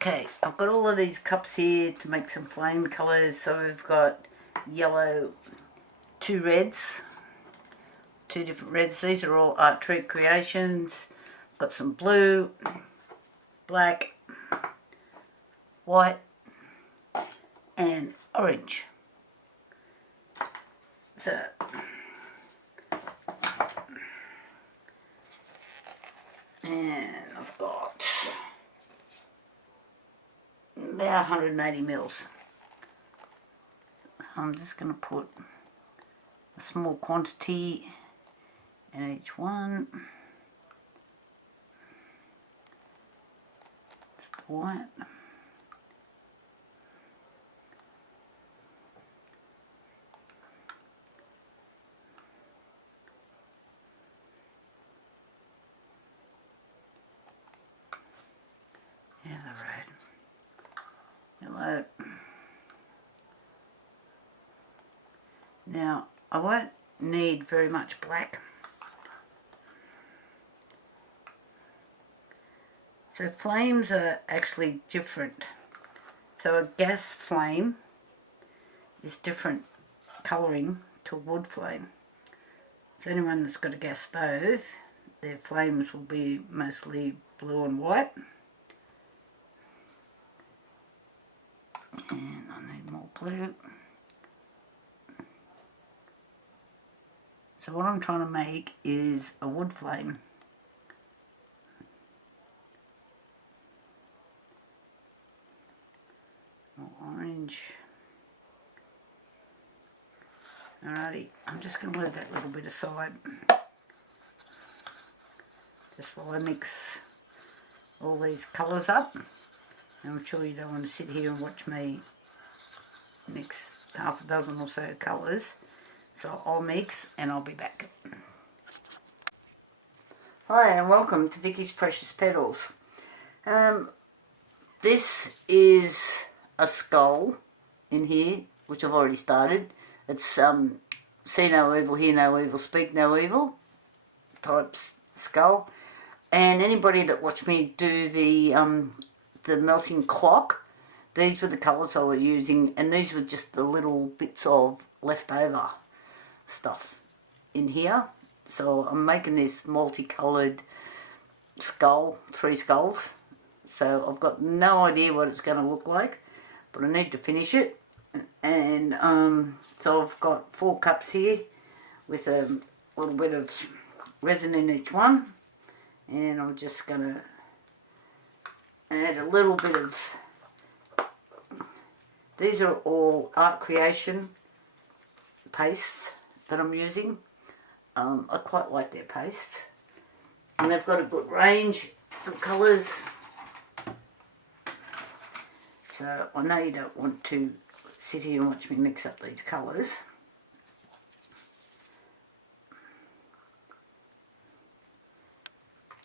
Okay, I've got all of these cups here to make some flame colours. So we've got yellow, two reds, two different reds. These are all Art Tree creations. Got some blue, black, white and orange. So and I've got about 180 mils. I'm just going to put a small quantity in each one. It's the white. Yeah, the red. Yellow. Now, I won't need very much black. So flames are actually different. So a gas flame is different colouring to a wood flame. So anyone that's got a gas stove, their flames will be mostly blue and white. And I need more blue. So what I'm trying to make is a wood flame. More orange. Alrighty, I'm just going to leave that little bit aside. Just while I mix all these colours up. And I'm sure you don't want to sit here and watch me mix half a dozen or so colours. So I'll mix and I'll be back. Hi and welcome to Vicky's Precious Petals. This is a skull in here, which I've already started. It's see no evil, hear no evil, speak no evil type skull. And anybody that watched me do the melting clock, these were the colours I was using, and these were just the little bits of leftover stuff in here. So I'm making this multicoloured skull, 3 skulls. So I've got no idea what it's going to look like, but I need to finish it. And so I've got 4 cups here with a little bit of resin in each one, and I'm just going to add a little bit of, these are all Art Creation pastes that I'm using. I quite like their paste, and they've got a good range of colours. So I know you don't want to sit here and watch me mix up these colours.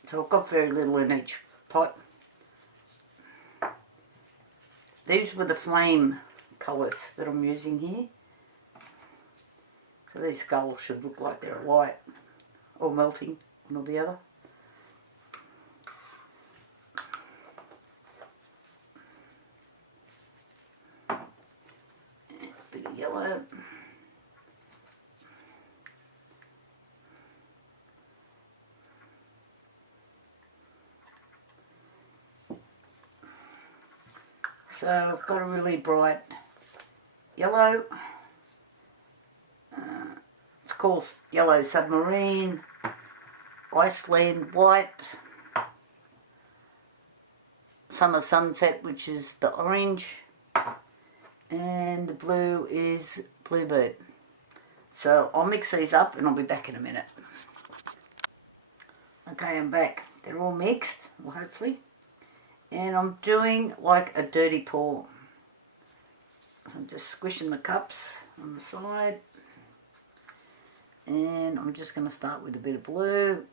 So I've got very little in each pot. These were the flame colours that I'm using here. So these skulls should look like they're white or melting, one or the other. And a bit of yellow. So I've got a really bright yellow. It's called Yellow Submarine, Iceland White, Summer Sunset, which is the orange, and the blue is Bluebird. So I'll mix these up and I'll be back in a minute. Okay, I'm back. They're all mixed, well, hopefully. And I'm doing like a dirty pour. So I'm just squishing the cups on the side. And I'm just going to start with a bit of blue.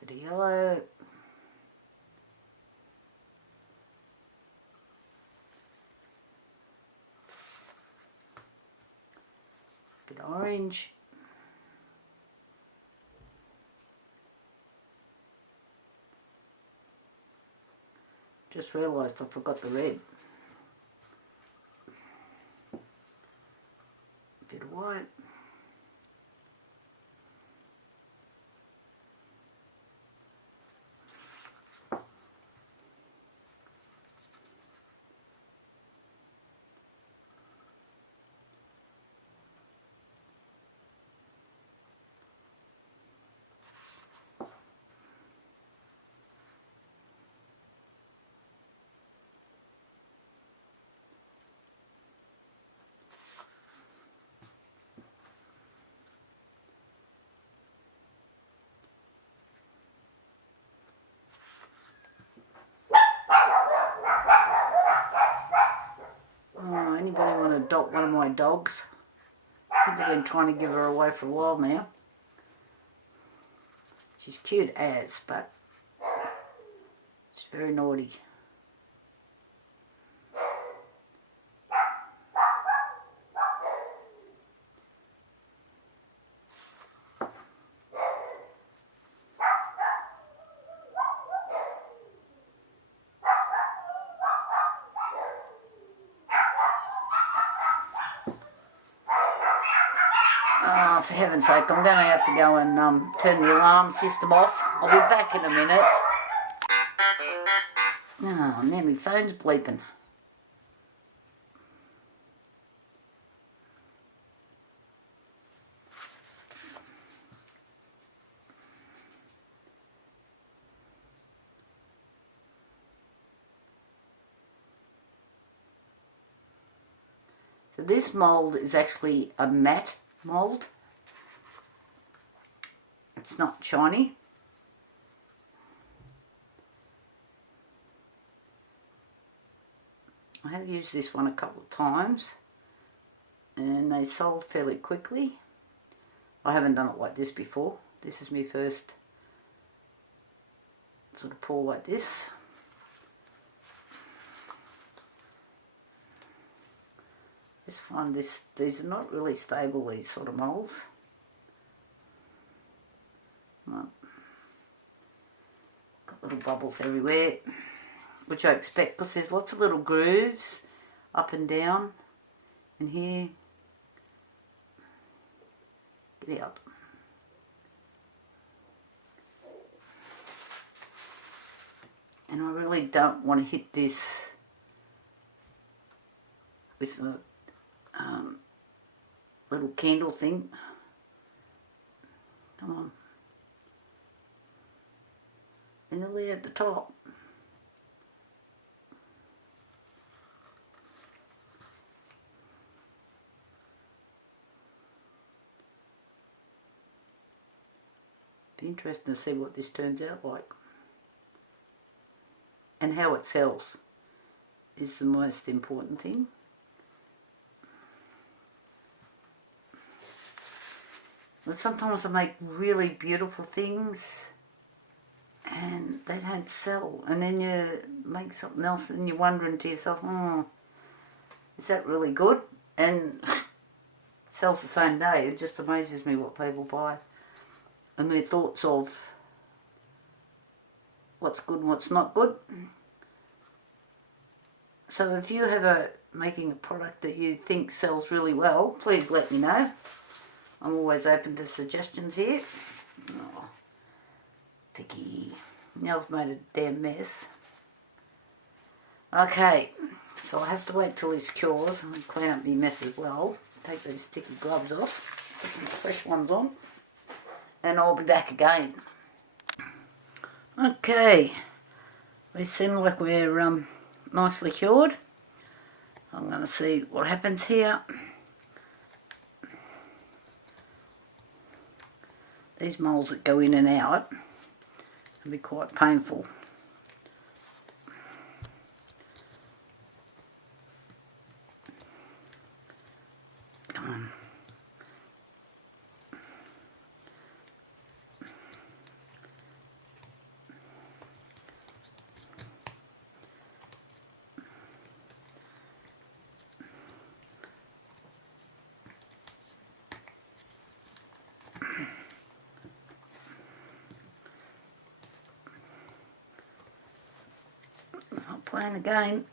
Bit of yellow. bit of orange. Just realised I forgot the red. A bit of white. Oh, anybody want to adopt one of my dogs? I think I've been trying to give her away for a while now. She's cute as, but she's very naughty. Oh, for heaven's sake, I'm going to have to go and turn the alarm system off. I'll be back in a minute. Oh, now my phone's bleeping. So this mould is actually a matte mould. It's not shiny. I have used this one a couple of times and they sold fairly quickly. I haven't done it like this before. This is my first sort of pour like this. Just find these are not really stable, these sort of moulds. Well, got little bubbles everywhere, which I expect because there's lots of little grooves up and down in here. Get out. And I really don't want to hit this with a little candle thing. Come on. And the lid at the top. Be interesting to see what this turns out like. And how it sells is the most important thing. But sometimes I make really beautiful things and they don't sell. And then you make something else and you're wondering to yourself, oh, is that really good? And sells the same day. It just amazes me what people buy and their thoughts of what's good and what's not good. So if you have making a product that you think sells really well, please let me know. I'm always open to suggestions here. Oh, Vicky. Now I've made a damn mess. Okay, so I have to wait till this cures and clean up my mess as well. Take these sticky gloves off, put some fresh ones on, and I'll be back again. Okay, we seem like we're nicely cured. I'm going to see what happens here. These moulds that go in and out can be quite painful. Come on. playing the game.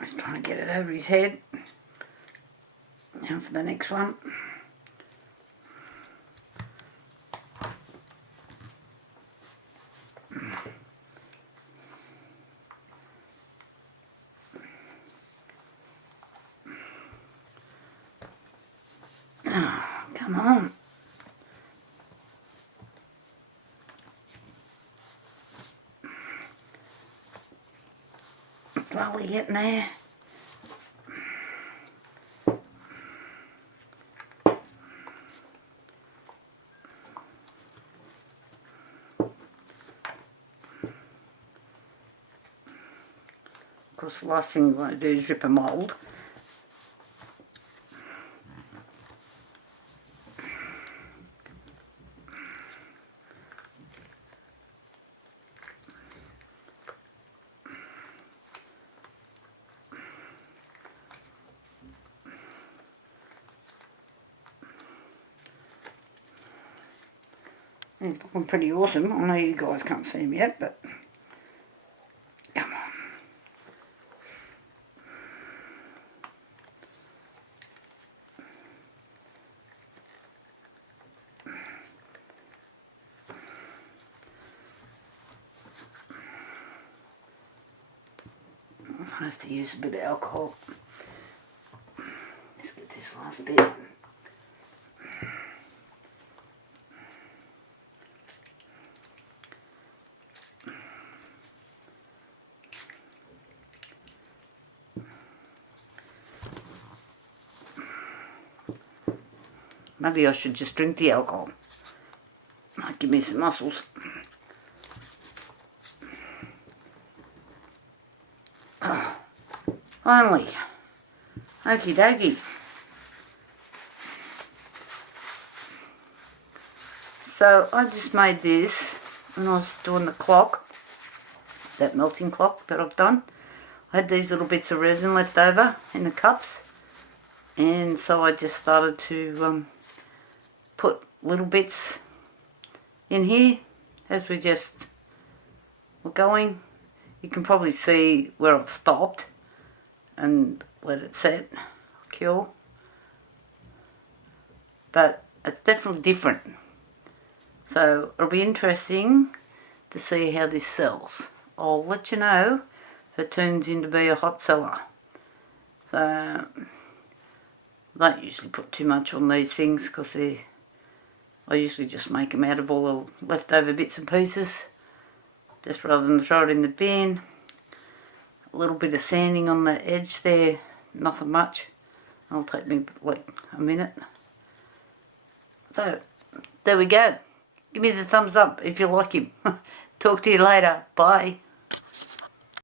Just trying to get it over his head. Now for the next one. Oh, come on. Slowly getting there. Of course, the last thing we want to do is rip a mould. It's looking pretty awesome. I know you guys can't see him yet, but come on. I have to use a bit of alcohol. Let's get this last bit. Maybe I should just drink the alcohol. Might give me some muscles. Oh, finally. Okie dokie. So I just made this when I was doing the clock, that melting clock that I've done. I had these little bits of resin left over in the cups, and so I just started to put little bits in here as we just were going. You can probably see where I've stopped and let it set, cure. But it's definitely different. So it'll be interesting to see how this sells. I'll let you know if it turns into be a hot seller. So I don't usually put too much on these things because I usually just make them out of all the leftover bits and pieces, just rather than throw it in the bin. A little bit of sanding on the edge there, nothing much. It'll take me like a minute. So there we go. Give me the thumbs up if you like him. Talk to you later. Bye.